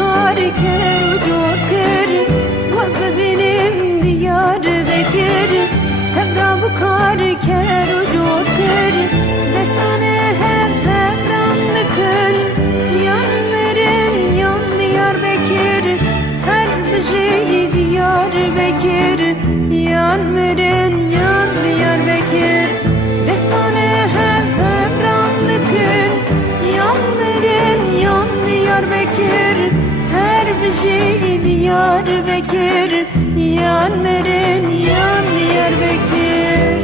bukar ker ucot kir Vazda benim Diyarbekir Hebra bukar ker ucot kir Destane hep randıkın Yan verin yan Diyarbekir Her bir şey Diyarbekir Yan verin yan Diyarbekir Destane hep randıkın Yan verin yan Diyarbekir Her bir şey Diyarbekir Yan verin yan Diyarbekir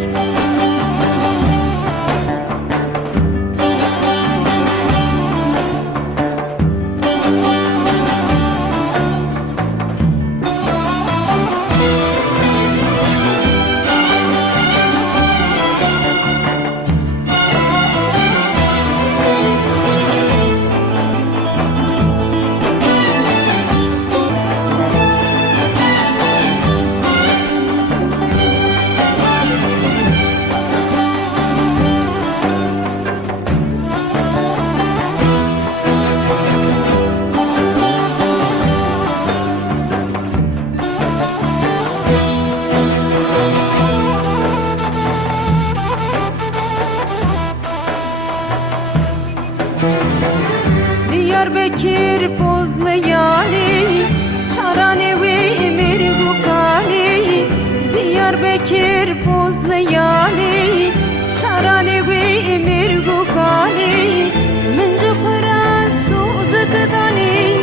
Diyarbekir pozlu yani Çarane ve emir gukani Diyarbekir pozlu yani Çarane ve emir gukani Minci Kur'an suzuk dani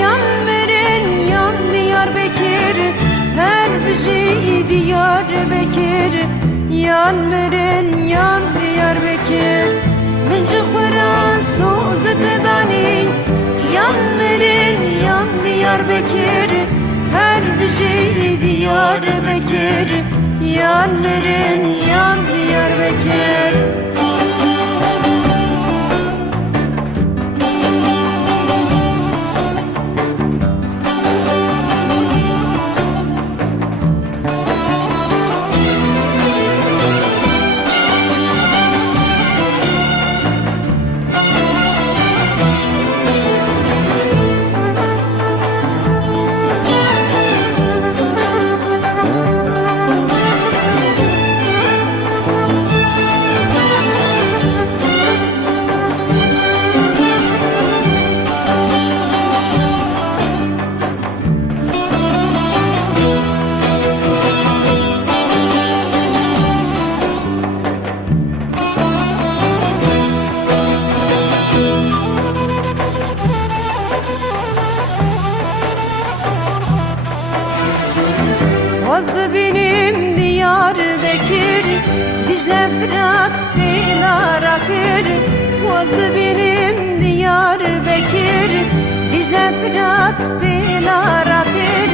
Yan verin yan Diyarbekir Her bir şey Diyarbekir Yan verin yan Diyarbekir Minci Kur'an suzuk dani Yan verin yan Diyarbekir Her bir şey Diyarbekir Yan verin yan Diyarbekir Vazda benim Diyarbekir Dicle Fırat Pınar akır Vazda benim Diyarbekir Dicle Fırat Pınar akır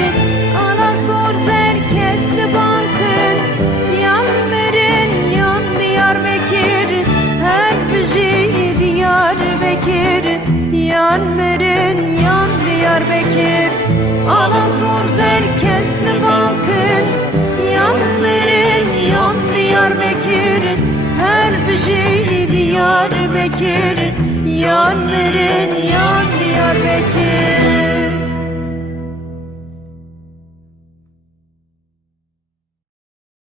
Ana sor zerkesli bankın Yan verin yan Diyarbekir Her bir şey Diyarbekir Yan verin yan Diyarbekir Ana sor zerkesli bankın Yan verin yan Diyarbekir Her bir şey Diyarbekir Yan verin yan Diyarbekir